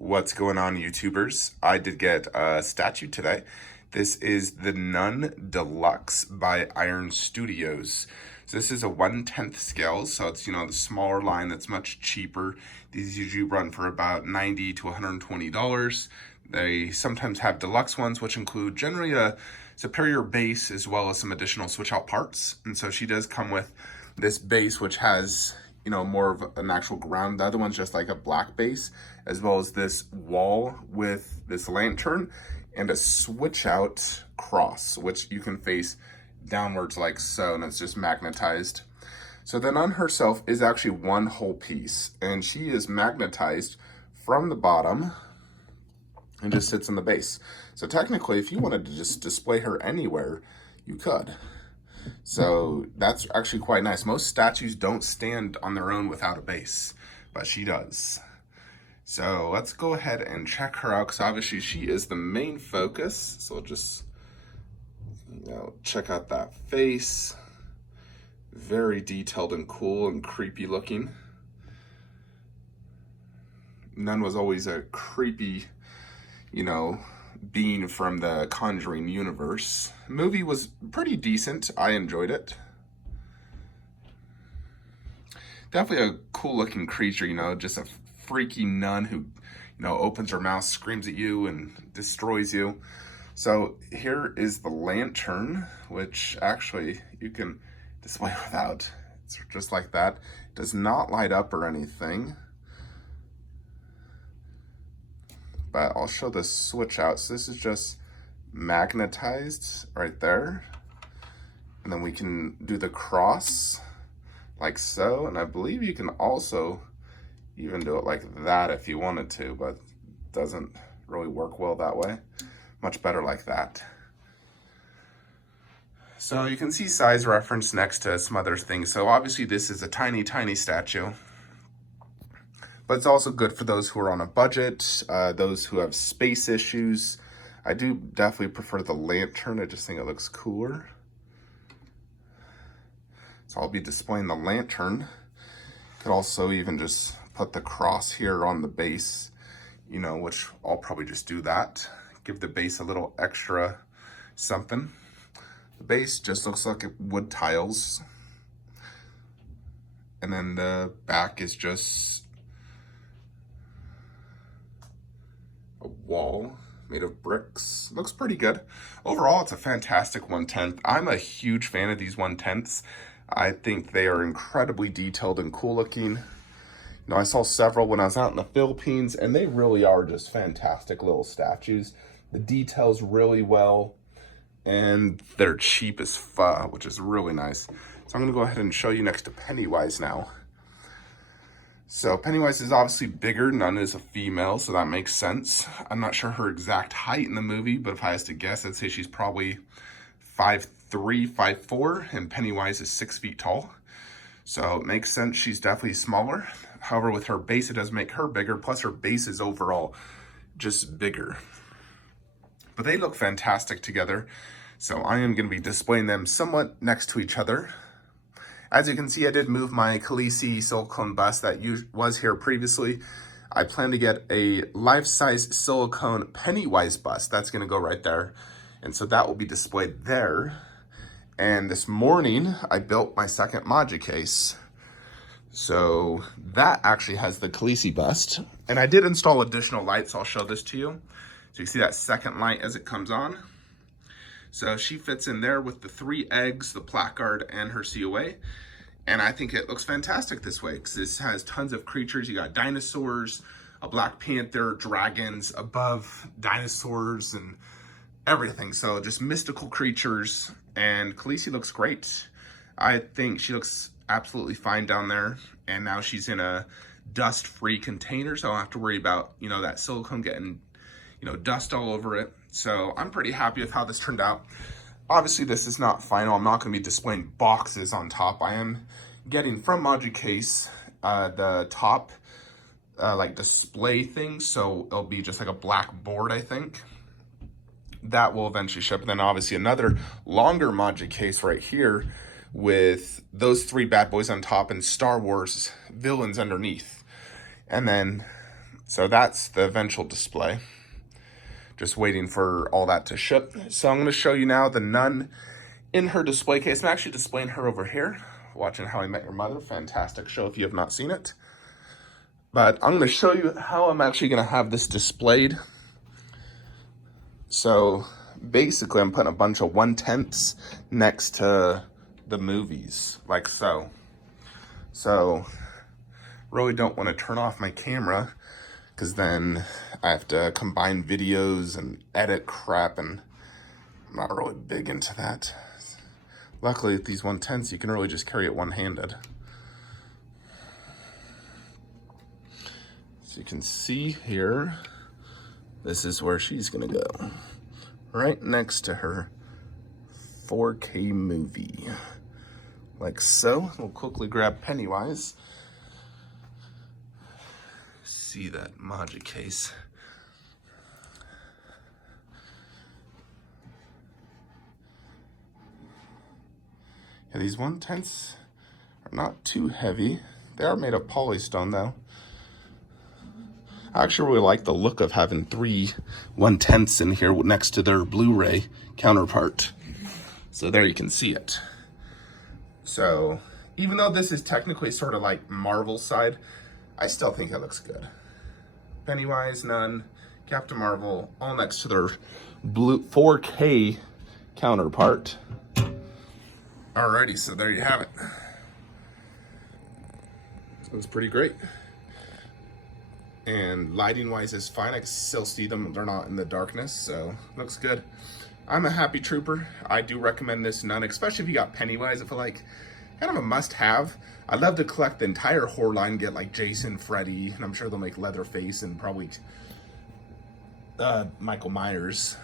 What's going on, YouTubers? I did get a statue today. This is the Nun Deluxe by Iron Studios. So this is a 1/10 scale, so it's, the smaller line that's much cheaper. These usually run for about $90 to $120. They sometimes have deluxe ones, which include generally a superior base as well as some additional switch out parts. And so she does come with this base, which has more of an actual ground. The other one's just like a black base, as well as this wall with this lantern and a switch out cross, which you can face downwards like so, and it's just magnetized. So the nun herself is actually one whole piece, and she is magnetized from the bottom and just sits in the base. So technically, if you wanted to just display her anywhere, you could. So that's actually quite nice. Most statues don't stand on their own without a base, but she does. So let's go ahead and check her out, because obviously she is the main focus. So we'll just, check out that face. Very detailed and cool and creepy looking. Nun was always a creepy, being from the Conjuring universe. The movie was pretty decent. I enjoyed it. Definitely a cool looking creature, just a freaky nun who, opens her mouth, screams at you, and destroys you. So here is the lantern, which actually you can display without. It's just like that. It does not light up or anything. But I'll show the switch out. So this is just magnetized right there. And then we can do the cross like so. And I believe you can also even do it like that if you wanted to, but it doesn't really work well that way. Much better like that. So you can see size reference next to some other things. So obviously this is a tiny, tiny statue. But it's also good for those who are on a budget, those who have space issues. I do definitely prefer the lantern. I just think it looks cooler. So I'll be displaying the lantern. Could also even just put the cross here on the base, which I'll probably just do that. Give the base a little extra something. The base just looks like wood tiles. And then the back is just a wall made of bricks. Looks pretty good. Overall, it's a fantastic 1/10. I'm a huge fan of these 1/10s. I think they are incredibly detailed and cool looking. I saw several when I was out in the Philippines, and they really are just fantastic little statues. The details really well, and they're cheap as fuck, which is really nice. So I'm gonna go ahead and show you next to Pennywise now. So Pennywise is obviously bigger. Nun is a female, so that makes sense. I'm not sure her exact height in the movie, but if I was to guess, I'd say she's probably 5'3", 5'4", and Pennywise is 6 feet tall. So it makes sense she's definitely smaller. However, with her base, it does make her bigger, plus her base is overall just bigger. But they look fantastic together. So I am gonna be displaying them somewhat next to each other. As you can see, I did move my Khaleesi silicone bust that was here previously. I plan to get a life-size silicone Pennywise bust. That's gonna go right there. And so that will be displayed there. And this morning, I built my second Maja case. So that actually has the Khaleesi bust. And I did install additional lights. I'll show this to you. So you see that second light as it comes on. So she fits in there with the 3 eggs, the placard, and her COA. And I think it looks fantastic this way, because this has tons of creatures. You got dinosaurs, a Black Panther, dragons, above dinosaurs, and everything. So just mystical creatures, and Khaleesi looks great. I think she looks absolutely fine down there. And now she's in a dust-free container, so I don't have to worry about, that silicone getting, dust all over it. So I'm pretty happy with how this turned out. Obviously, this is not final. I'm not going to be displaying boxes on top. I am getting from Maja Case the top like display thing. So it'll be just like a black board, I think. That will eventually ship. And then obviously another longer Maja Case right here with those 3 bad boys on top and Star Wars villains underneath. And then So that's the eventual display. Just waiting for all that to ship. So I'm going to show you now the nun in her display case. I'm actually displaying her over here, watching How I Met Your Mother. Fantastic show if you have not seen it. But I'm going to show you how I'm actually going to have this displayed. So basically I'm putting a bunch of 1/10ths next to the movies, like so. So really don't want to turn off my camera, because then I have to combine videos and edit crap, and I'm not really big into that. Luckily with these 1/10ths, you can really just carry it one-handed. So you can see here, this is where she's gonna go. Right next to her 4K movie. Like so. We'll quickly grab Pennywise. See that Magic case. Yeah, these 1/10ths are not too heavy. They are made of polystone though. I actually really like the look of having 3 1/10ths in here next to their Blu-ray counterpart. So there you can see it. So even though this is technically sort of like Marvel side, I still think it looks good. Pennywise, Nun, Captain Marvel, all next to their 4K counterpart. Alrighty, so there you have it. Looks pretty great. And lighting wise is fine. I can still see them. They're not in the darkness, so looks good. I'm a happy trooper. I do recommend this Nun, especially if you got Pennywise. I feel like kind of a must-have. I'd love to collect the entire horror line, get like Jason, Freddy, and I'm sure they'll make Leatherface and probably Michael Myers.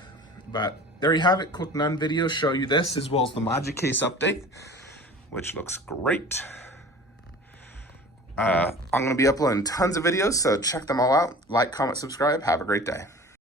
But there you have it. Quick Nun video. Show you this as well as the Magic Case update, which looks great. I'm going to be uploading tons of videos, so check them all out. Like, comment, subscribe. Have a great day.